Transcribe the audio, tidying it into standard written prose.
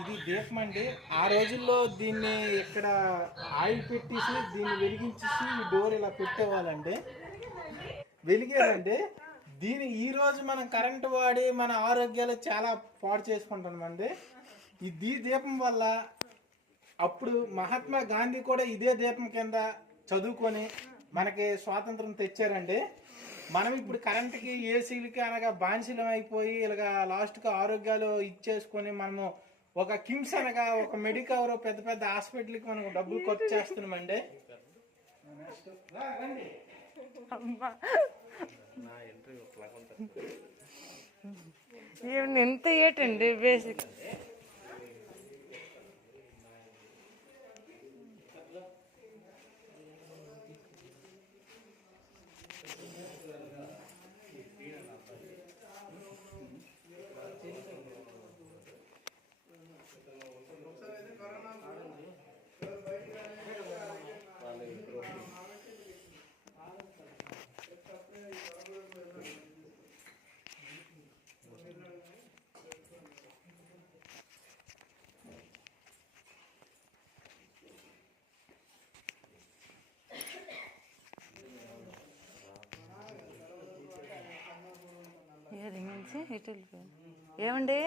ఇది దీపం అండి. ఆ రోజుల్లో దీన్ని ఇక్కడ ఆయిల్ పెట్టేసి దీన్ని వెలిగించేసి ఈ డోర్ ఇలా పెట్టేవాళ్ళండి, వెలిగేదండి. ఈ రోజు మనం కరెంటు వాడి మన ఆరోగ్యాలు చాలా పాడు చేసుకుంటున్నామండి. ఈ దీపం వల్ల అప్పుడు మహాత్మా గాంధీ కూడా ఇదే దీపం కింద చదువుకొని మనకి స్వాతంత్రం తెచ్చారండి. మనం ఇప్పుడు కరెంటుకి ఏసీలకి అనగా బానిసలం అయిపోయి ఇలాగా లాస్ట్కి ఆరోగ్యాలు ఇచ్చేసుకొని మనము ఒక కిమ్స్ అనగా ఒక మెడికవర్ పెద్ద పెద్ద హాస్పిటల్కి మనం డబ్బులు ఖర్చు చేస్తున్నామండి. ఎంత ఏటండి బేసిక్ ఏమండి